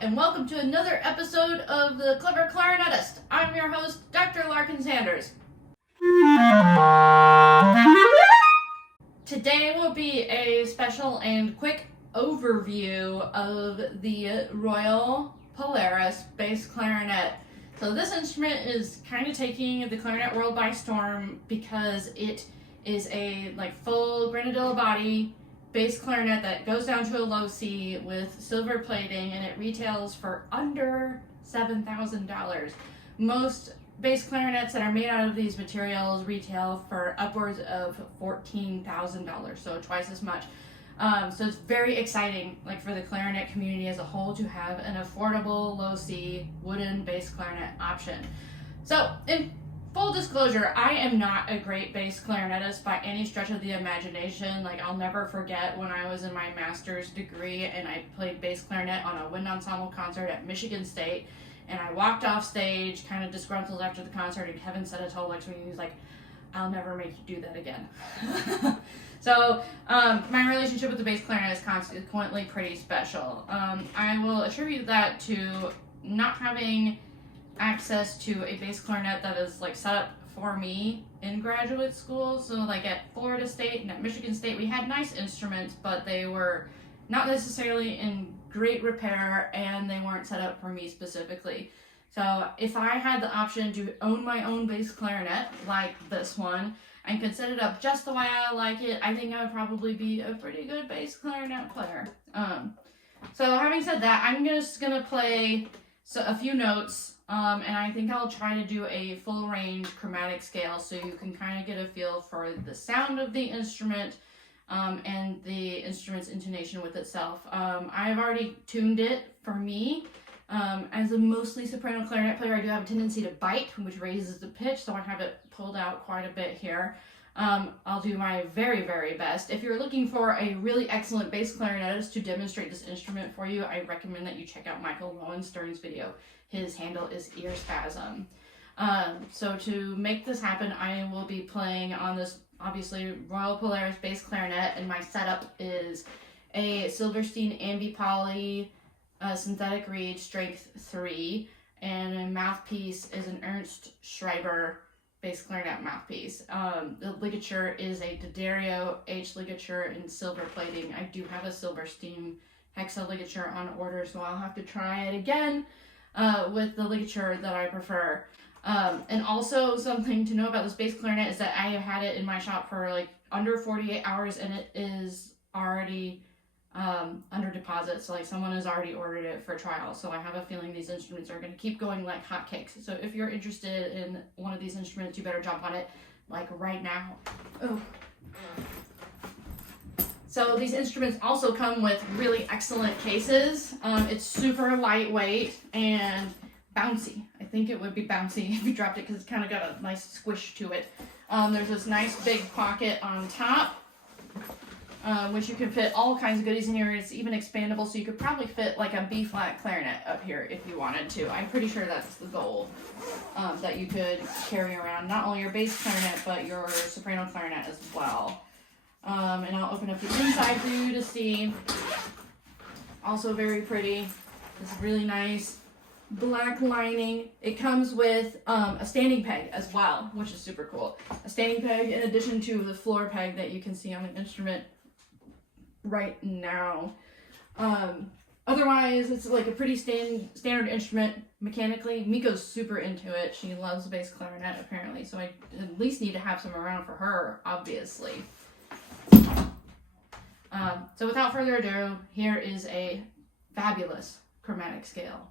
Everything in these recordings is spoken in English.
and welcome to another episode of The Clever Clarinetist. I'm your host, Dr. Larkin Sanders. Today will be a special and quick overview of the Royal Polaris bass clarinet. So this instrument is kind of taking the clarinet world by storm because it is a full grenadilla body bass clarinet that goes down to a low C with silver plating, and it retails for under $7,000. Most bass clarinets that are made out of these materials retail for upwards of $14,000, so twice as much. So it's very exciting, for the clarinet community as a whole, to have an affordable low C wooden bass clarinet option. So in full disclosure, I am not a great bass clarinetist by any stretch of the imagination. I'll never forget when I was in my master's degree and I played bass clarinet on a wind ensemble concert at Michigan State, and I walked off stage kind of disgruntled after the concert, and Kevin said it all to me. He was like, "I'll never make you do that again." So my relationship with the bass clarinet is consequently pretty special. I will attribute that to not having access to a bass clarinet that is set up for me in graduate school. So at Florida State and at Michigan State, we had nice instruments, but they were not necessarily in great repair, and they weren't set up for me specifically. So if I had the option to own my own bass clarinet like this one and could set it up just the way I like it, I think I would probably be a pretty good bass clarinet player. So having said that, I'm just gonna play a few notes, and I think I'll try to do a full range chromatic scale so you can kind of get a feel for the sound of the instrument and the instrument's intonation with itself. I've already tuned it for me. As a mostly soprano clarinet player, I do have a tendency to bite, which raises the pitch, so I have it pulled out quite a bit here. I'll do my very, very best. If you're looking for a really excellent bass clarinetist to demonstrate this instrument for you, I recommend that you check out Michael Lowenstern's video. His handle is Ear Spasm. So to make this happen, I will be playing on this, obviously, Royal Polaris bass clarinet, and my setup is a Silverstein Ambipoly synthetic reed strength 3, and a mouthpiece is an Ernst Schreiber bass clarinet mouthpiece. The ligature is a D'Addario H Ligature in silver plating. I do have a Silverstein hexa ligature on order, so I'll have to try it again with the ligature that I prefer. And also something to know about this bass clarinet is that I have had it in my shop for under 48 hours, and it is already under deposit, so someone has already ordered it for trial. So I have a feeling these instruments are going to keep going like hotcakes. So if you're interested in one of these instruments, you better jump on it right now. Oh. So these instruments also come with really excellent cases. It's super lightweight and bouncy. I think it would be bouncy if you dropped it because it's kind of got a nice squish to it. There's this nice big pocket on top, which you can fit all kinds of goodies in here. It's even expandable, so you could probably fit a B-flat clarinet up here if you wanted to. I'm pretty sure that's the goal, that you could carry around not only your bass clarinet, but your soprano clarinet as well. And I'll open up the inside for you to see. Also very pretty. This really nice black lining. It comes with a standing peg as well, which is super cool. A standing peg in addition to the floor peg that you can see on the instrument right now. Otherwise, it's a pretty standard instrument mechanically. Miko's super into it. She loves bass clarinet apparently, so I at least need to have some around for her, obviously. So without further ado, here is a fabulous chromatic scale.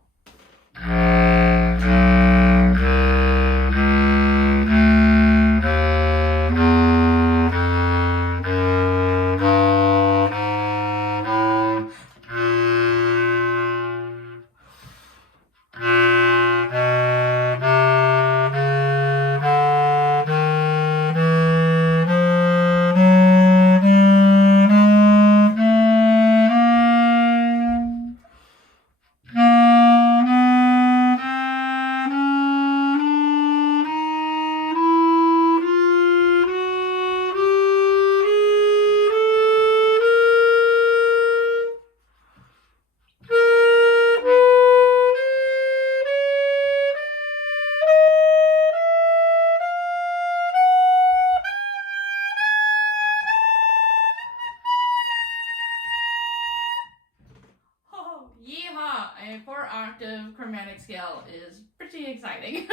Yeehaw! A 4-octave chromatic scale is pretty exciting.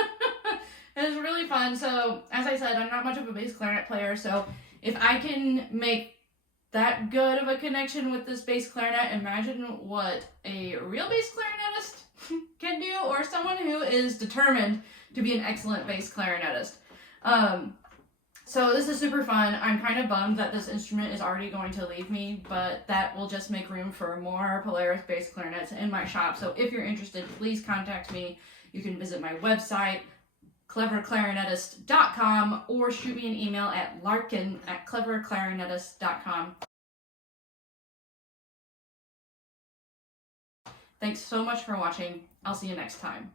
It's really fun. So, as I said, I'm not much of a bass clarinet player, so if I can make that good of a connection with this bass clarinet, imagine what a real bass clarinetist can do, or someone who is determined to be an excellent bass clarinetist. So this is super fun. I'm kind of bummed that this instrument is already going to leave me, but that will just make room for more Polaris bass clarinets in my shop. So if you're interested, please contact me. You can visit my website, cleverclarinetist.com, or shoot me an email at larkin@cleverclarinetist.com. Thanks so much for watching. I'll see you next time.